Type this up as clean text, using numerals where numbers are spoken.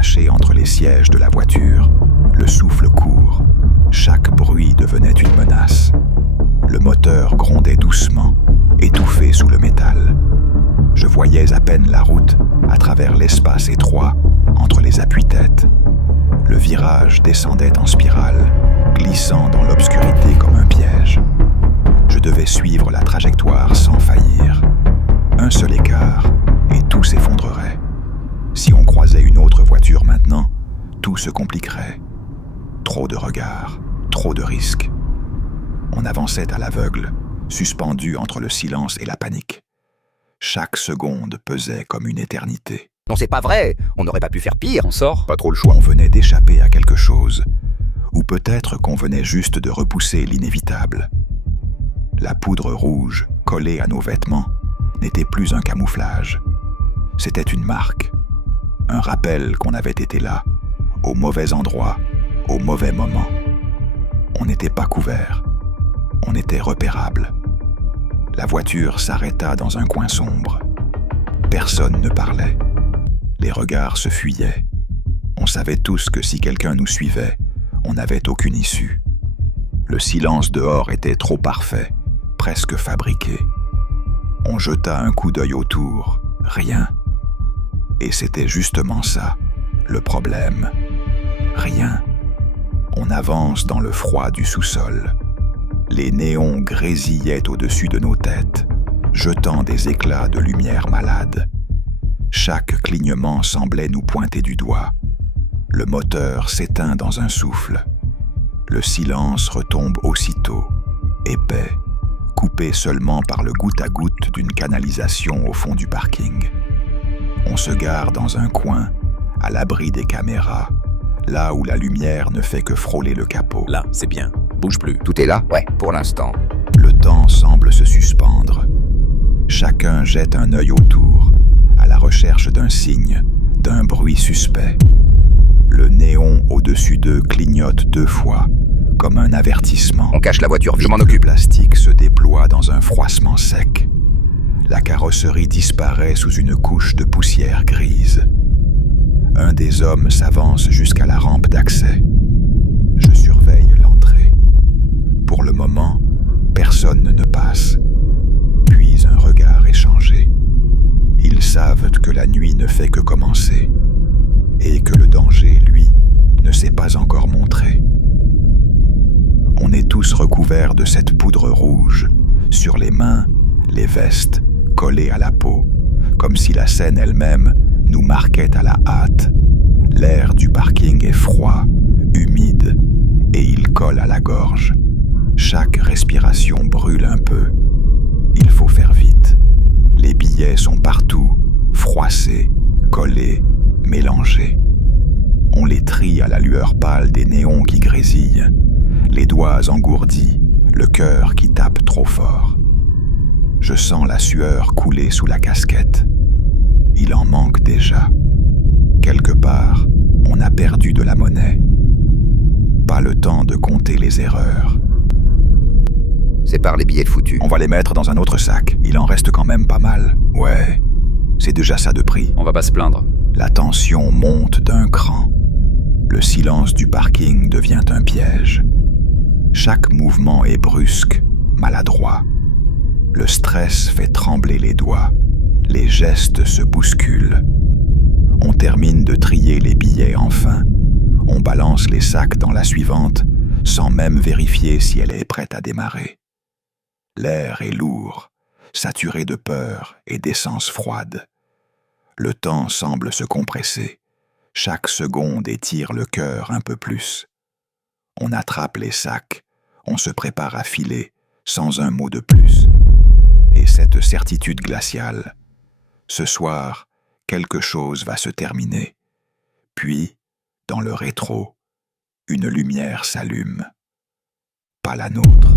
cachés entre les sièges de la voiture, le souffle court. Chaque bruit devenait une menace. Le moteur grondait doucement, étouffé sous le métal. Je voyais à peine la route à travers l'espace étroit entre les appuis-têtes. Le virage descendait en spirale, glissant dans l'obscurité comme un piège. Je devais suivre la trajectoire sans faillir. Un seul écart, et tout s'effondrerait. Si on croisait une autre voiture maintenant, tout se compliquerait. Trop de regards, trop de risques. On avançait à l'aveugle, suspendu entre le silence et la panique. Chaque seconde pesait comme une éternité. Non, c'est pas vrai. On n'aurait pas pu faire pire. On sort? Pas trop le choix. On venait d'échapper à quelque chose. Ou peut-être qu'on venait juste de repousser l'inévitable. La poudre rouge, collée à nos vêtements, n'était plus un camouflage. C'était une marque. Un rappel qu'on avait été là, au mauvais endroit, au mauvais moment. On n'était pas couverts. On était repérable. La voiture s'arrêta dans un coin sombre. Personne ne parlait. Les regards se fuyaient. On savait tous que si quelqu'un nous suivait, on n'avait aucune issue. Le silence dehors était trop parfait, presque fabriqué. On jeta un coup d'œil autour, rien. Et c'était justement ça, le problème. Rien. On avance dans le froid du sous-sol. Les néons grésillaient au-dessus de nos têtes, jetant des éclats de lumière malade. Chaque clignement semblait nous pointer du doigt. Le moteur s'éteint dans un souffle. Le silence retombe aussitôt, épais, coupé seulement par le goutte à goutte d'une canalisation au fond du parking. On se gare dans un coin, à l'abri des caméras, là où la lumière ne fait que frôler le capot. Là, c'est bien. Bouge plus. Tout est là? Ouais, pour l'instant. Le temps semble se suspendre. Chacun jette un œil autour, à la recherche d'un signe, d'un bruit suspect. Le néon au-dessus d'eux clignote 2 fois, comme un avertissement. On cache la voiture vite. Je m'en occupe. Le plastique se déploie dans un froissement sec. La carrosserie disparaît sous une couche de poussière grise. Un des hommes s'avance jusqu'à la rampe d'accès. Je surveille l'entrée. Pour le moment, personne ne passe. Puis un regard échangé. Ils savent que la nuit ne fait que commencer et que le danger, lui, ne s'est pas encore montré. On est tous recouverts de cette poudre rouge, sur les mains, les vestes, collées à la peau, comme si la scène elle-même nous marquait à la hâte. L'air du parking est froid, humide, et il colle à la gorge. Chaque respiration brûle un peu. Il faut faire vite. Les billets sont partout, froissés, collés, mélangés. On les trie à la lueur pâle des néons qui grésillent, les doigts engourdis, le cœur qui tape trop fort. Je sens la sueur couler sous la casquette. Il en manque déjà. Quelque part, on a perdu de la monnaie. Pas le temps de compter les erreurs. Sépare les billets foutus. On va les mettre dans un autre sac. Il en reste quand même pas mal. Ouais, c'est déjà ça de prix. On va pas se plaindre. La tension monte d'un cran. Le silence du parking devient un piège. Chaque mouvement est brusque, maladroit. Le stress fait trembler les doigts. Les gestes se bousculent. On termine de trier les billets enfin. On balance les sacs dans la suivante, sans même vérifier si elle est prête à démarrer. L'air est lourd, saturé de peur et d'essence froide. Le temps semble se compresser. Chaque seconde étire le cœur un peu plus. On attrape les sacs, on se prépare à filer, sans un mot de plus. Et cette certitude glaciale, ce soir, quelque chose va se terminer. Puis, dans le rétro, une lumière s'allume. Pas la nôtre.